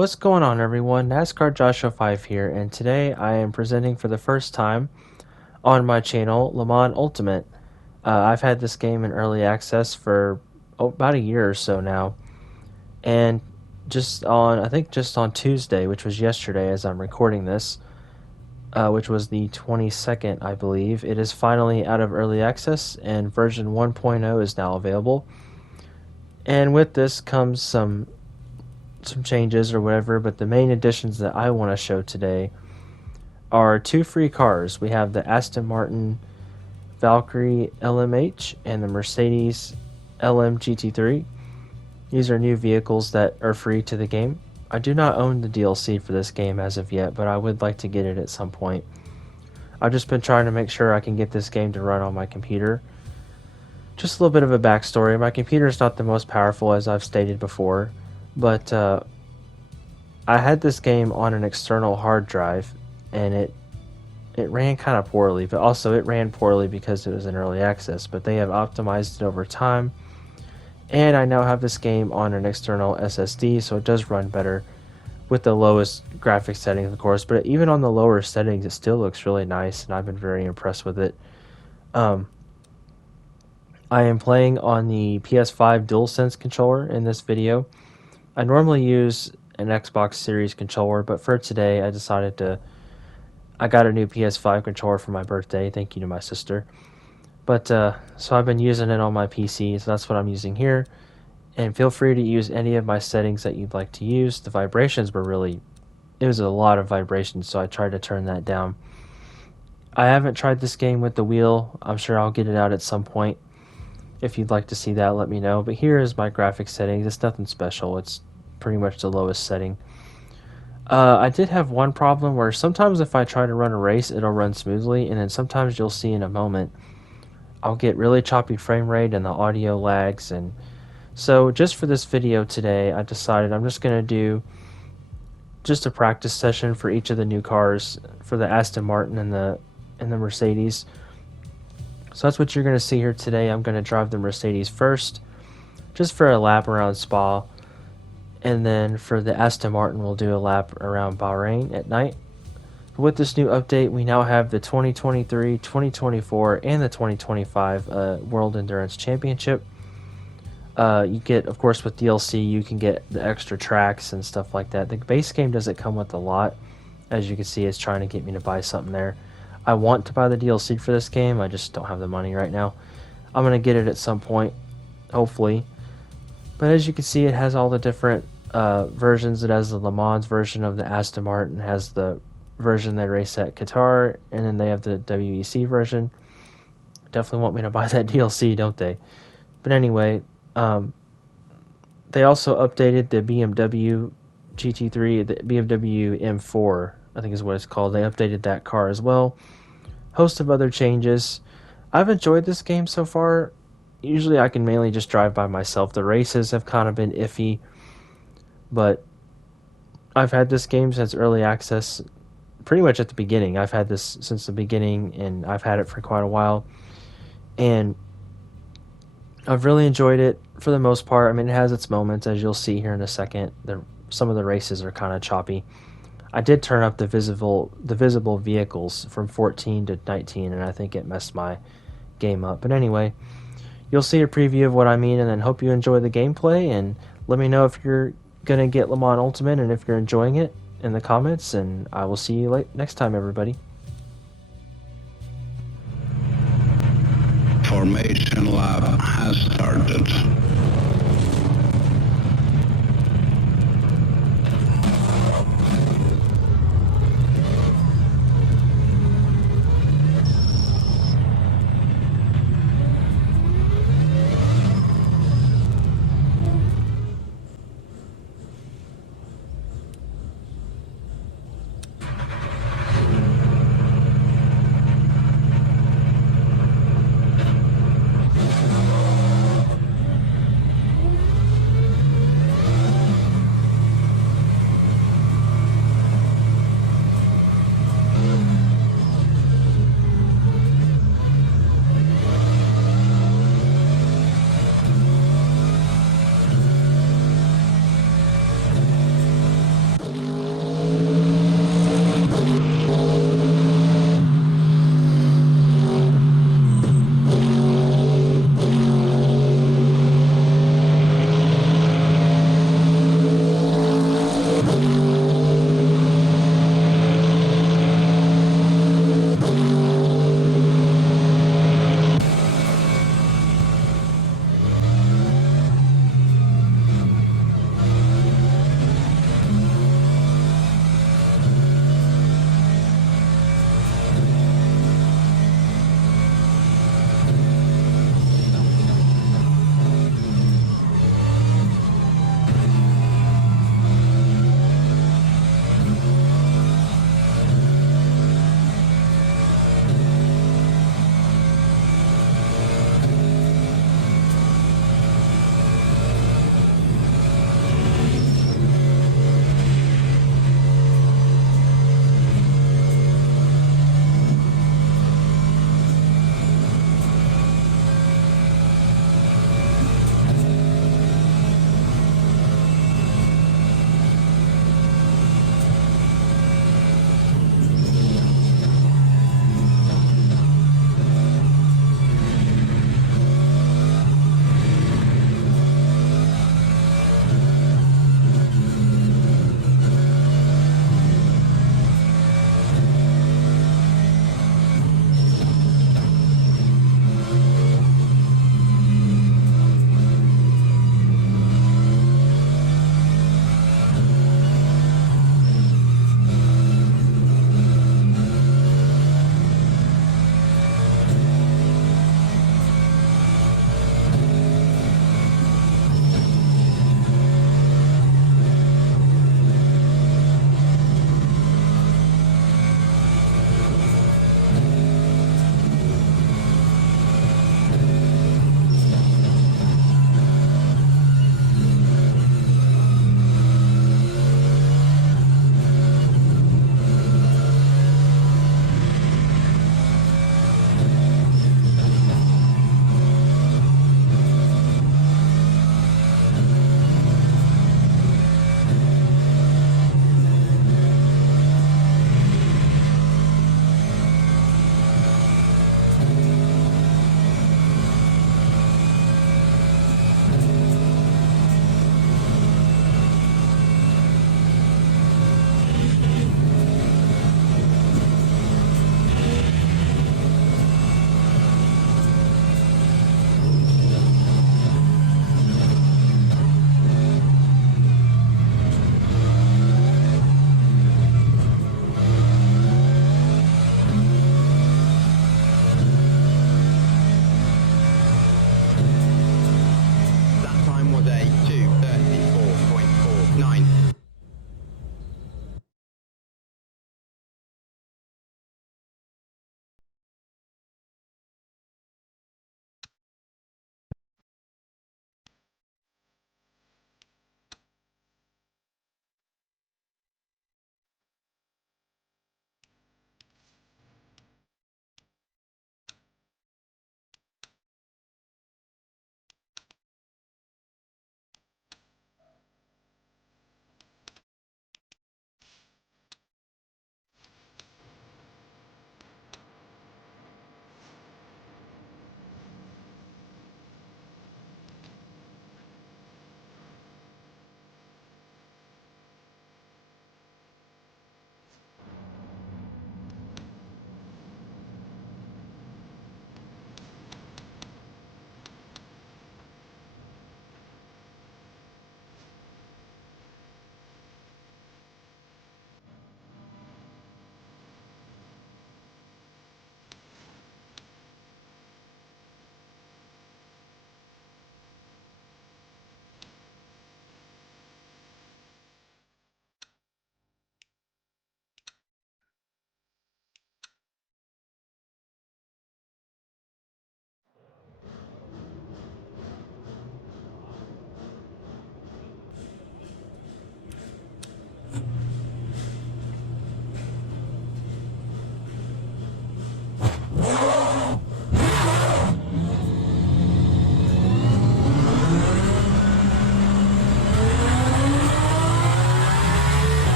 What's going on, everyone? NASCAR Joshua 5 here, and today I am presenting for the first time on my channel Le Mans Ultimate. I've had this game in early access for about a year or so now, and I think just on Tuesday, which was yesterday as I'm recording this, which was the 22nd, I believe, it is finally out of early access, and version 1.0 is now available. And with this comes some changes or whatever, but the main additions that I want to show today are two free cars. We have the Aston Martin Valkyrie LMH and the Mercedes LMGT3. These are new vehicles that are free to the game. I do not own the DLC for this game as of yet, but I would like to get it at some point. I've just been trying to make sure I can get this game to run on my computer. Just a little bit of a backstory. My computer is not the most powerful, as I've stated before, but I had this game on an external hard drive, and it ran kind of poorly, but also it ran poorly because it was in early access, but they have optimized it over time, and I now have this game on an external SSD, so it does run better with the lowest graphics settings, of course, but even on the lower settings it still looks really nice, and I've been very impressed with it. I am playing on the PS5 DualSense controller in this video. I normally use an Xbox Series controller, but for today I got a new PS5 controller for my birthday. Thank you to my sister. But so I've been using it on my PC, so that's what I'm using here. And feel free to use any of my settings that you'd like to use. The vibrations it was a lot of vibrations, so I tried to turn that down. I haven't tried this game with the wheel. I'm sure I'll get it out at some point. If you'd like to see that, let me know. But here is my graphics settings. It's nothing special. It's pretty much the lowest setting. I did have one problem where sometimes if I try to run a race, it'll run smoothly, and then sometimes you'll see in a moment I'll get really choppy frame rate and the audio lags. And so just for this video today, I decided I'm just going to do just a practice session for each of the new cars, for the Aston Martin and the Mercedes. So that's what you're going to see here today. I'm going to drive the Mercedes first, just for a lap around Spa. And then for the Aston Martin, we'll do a lap around Bahrain at night. With this new update, we now have the 2023, 2024, and the 2025 World Endurance Championship. You get, of course, with DLC, you can get the extra tracks and stuff like that. The base game doesn't come with a lot. As you can see, it's trying to get me to buy something there. I want to buy the DLC for this game, I just don't have the money right now. I'm going to get it at some point, hopefully. But as you can see, it has all the different versions. It has the Le Mans version of the Aston Martin, has the version they race at Qatar, and then they have the WEC version. Definitely want me to buy that DLC, don't they? But anyway, they also updated the BMW GT3, the BMW M4, I think is what it's called. They updated that car as well. Host of other changes. I've enjoyed this game so far. Usually I can mainly just drive by myself. The races have kind of been iffy, but I've had this game since early access, pretty much at the beginning. I've had this since the beginning, and I've had it for quite a while, and I've really enjoyed it for the most part. I mean, it has its moments, as you'll see here in a second. Some of the races are kind of choppy. I did turn up the visible vehicles from 14 to 19, and I think it messed my game up. But anyway, you'll see a preview of what I mean, and then hope you enjoy the gameplay, and let me know if you're going to get Le Mans Ultimate and if you're enjoying it in the comments, and I will see you next time, everybody. Formation lab has started.